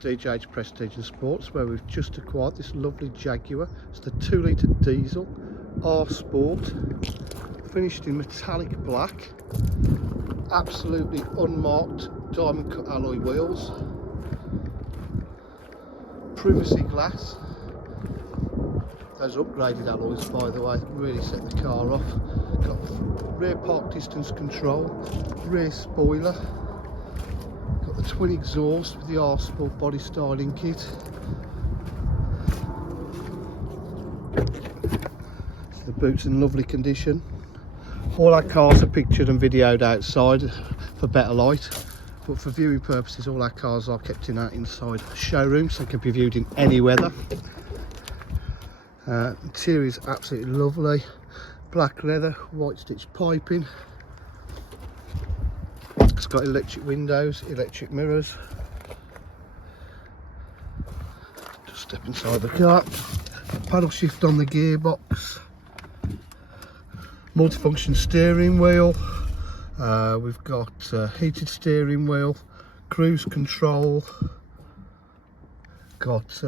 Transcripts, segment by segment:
DJH Prestige and Sports, where we've just acquired this lovely Jaguar. It's the 2-litre diesel R Sport, finished in metallic black, absolutely unmarked diamond cut alloy wheels, privacy glass. Those upgraded alloys, by the way, really set the car off. Got rear park distance control, rear spoiler. Got the twin exhaust with the R Sport body styling kit. The boot's in lovely condition. All our cars are pictured and videoed outside for better light, but for viewing purposes all our cars are kept in our inside showroom, so they can be viewed in any weather. Interior is absolutely lovely. Black leather, white stitched piping. It's got electric windows, electric mirrors. Just step inside the car. Paddle shift on the gearbox. Multifunction steering wheel. We've got heated steering wheel, cruise control. Got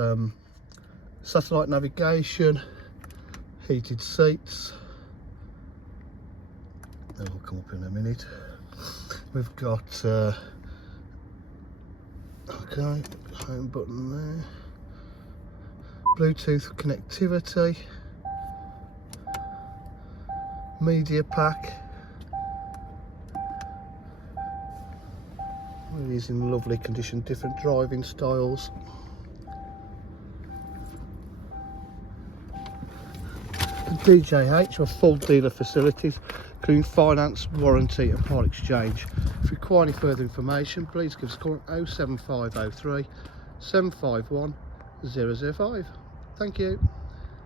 satellite navigation, heated seats. That will come up in a minute. We've got okay, home button there, Bluetooth connectivity, media pack. It is in lovely condition, different driving styles. DJH are full dealer facilities, including finance, warranty and part exchange. If you require any further information, please give us a call on 07503 751 005. Thank you.